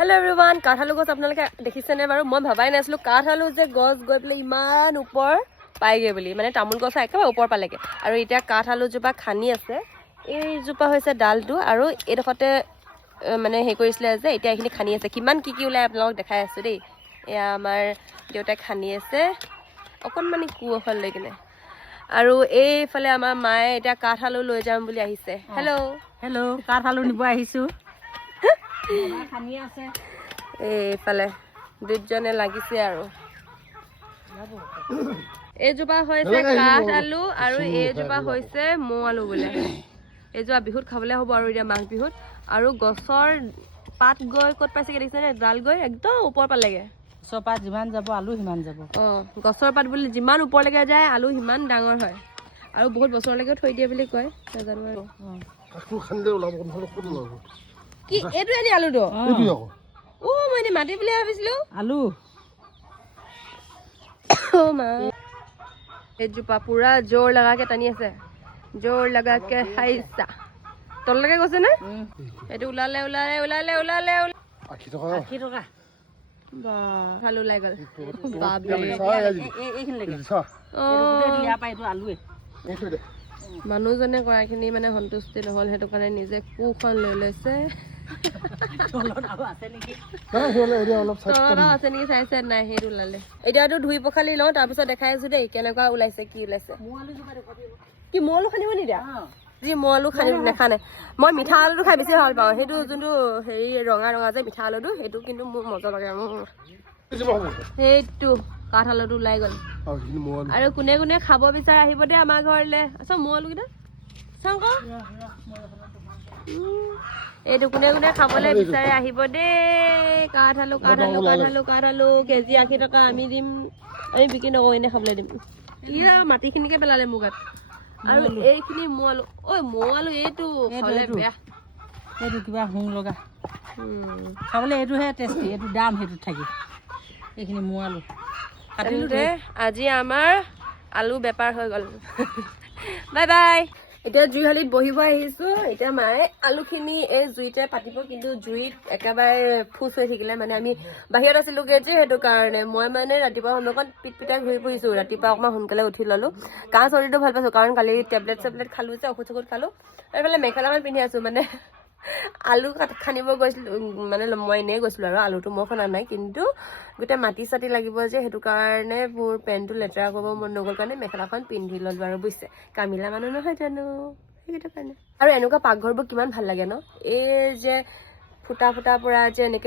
Hello everyone, কাঠালু গছ আপোনালোকে দেখিছেনে বাৰু মই ভাবাই নাছিলো কাঠালু যে গছ গৈ পেলাই ইমান ওপৰ পাইগে বুলি মানে তামুল গছ একেবাৰে ওপৰ পালেগে আৰু এতিয়া কাঠালু জোপা খানি আছে এই জোপা হৈছে ডালটো আৰু এডখতে মানে হে কৰিছিলে যে এতিয়া এখিনি খানি আছে কিমান কি ওলাই আপোনালোক দেখাই আছো দেই এয়া আমাৰ দেউতাই খানি আছে অকনমানি কুহল লাগিনে আৰু এইফালে আমাৰ মায়ে এতিয়া কাঠালু লৈ যাম বুলি আহিছে হেল্ল কাঠালু নিব আহিছো খানি আছে এইফালে দুজনে লাগিছে আৰু এইজোপা হৈছে কাঠালু আৰু এইজোপা হৈছে মৌ আলু বোলে এইজোপা বিহুত খাবলৈ হ'ব আৰু এতিয়া মাঘ বিহুত আৰু গছৰ পাত গৈ ক'ত পাইছেগে দেখিছেনে ডাল গৈ একদম ওপৰ পালেগে গছৰ পাত যিমান যাব আলু সিমান যাব গছৰ পাত বুলি যিমান ওপৰলৈকে যায় আলু সিমান ডাঙৰ হয় আৰু বহুত বছৰলৈকে থৈ দিয়ে বুলি কয় নাজানো আৰু কি এইটো এনে আলুটো মই এনে মাটি বুলি ভাবিছিলো আলু মা এইজোপা পুৰা জোৰ লগাকে টানি আছে জোৰ লগাকে হাইছা তললৈকে গৈছে নে এইটো ওলালে 80 টকা বা ভাল ওলাই গ'ল মানুহজনে কৰাখিনি মানে সন্তুষ্টি নহ'ল সেইটো কাৰণে নিজে কোখন লৈ লৈছে আছে নেকি চাইছে নাই সেইটো ওলালে এতিয়াতো ধুই পখালি লওঁ তাৰপিছত দেখাই আছো দেই কেনেকুৱা ওলাইছে কি ওলাইছে কি মৌ আলু খানিব নিদিয়া যি মৌ আলু খানি নেখানে মই মিঠা আলুটো খাই বেছি ভাল পাওঁ সেইটো যোনটো হেৰি ৰঙা যে মিঠা আলুটো সেইটো কিন্তু মোৰ মজা লাগে সেইটো কাঠালুটো ওলাই গ'ল আৰু কোনে কোনে খাব বিচাৰে আহিব দে আমাৰ ঘৰলে আচ্ছা মৌ আলুকেইটা চাওঁ আকৌ এইটো কোনে কোনে খাবলৈ বিচাৰে আহিব দেই কাঠালু কেজি 80 টকা আমি দিম আমি বিক্ৰী নকৰোঁ এনে খাবলৈ দিম ইয়া মাটিখিনিকে পেলালে মোৰ গাত আৰু এইখিনি মৌ আলু মৌ আলু এইটো খাবলৈ বেয়া এইটো কিবা হুং লগা খাবলৈ এইটোহে টেষ্টি এইটো দাম সেইটোত থাকি এইখিনি মৌ আলু কাটিলো দে আজি আমাৰ আলু বেপাৰ হৈ গ'ল বাই বাই এতিয়া জুইশালিত বহিব আহিছো এতিয়া মায়ে আলুখিনি এই জুইতে পাতিব কিন্তু জুইত একেবাৰে ফুচ হৈ থাকিলে মানে আমি বাহিৰত আছিলোগে যে সেইটো কাৰণে মই মানে ৰাতিপুৱা সময়কণ পিটপিটাই ঘূৰি ফুৰিছো ৰাতিপুৱা অকণমান সোনকালে উঠি ললো কাহ চৰ্দিটো ভাল পাইছো কাৰণ কালি টেবলেট খালো যে ঔষধ খালো এইফালে মেখেলাখন পিন্ধি আছো মানে আলু খানিব গৈছিলো মানে মই এনেই গৈছিলো আৰু আলুটো মই খনা নাই কিন্তু গোটেই মাটি চাটি লাগিব যে সেইটো কাৰণে মোৰ পেণ্টটো লেতেৰা কৰিব মন নগ'ল কাৰণে মেখেলাখন পিন্ধি ললো আৰু বুজিছে কামিলা মানুহ নহয় জানো সেইটো কাৰণে আৰু এনেকুৱা পাকঘৰবোৰ কিমান ভাল লাগে ন এই যে ফুটা পৰা যে এনেকে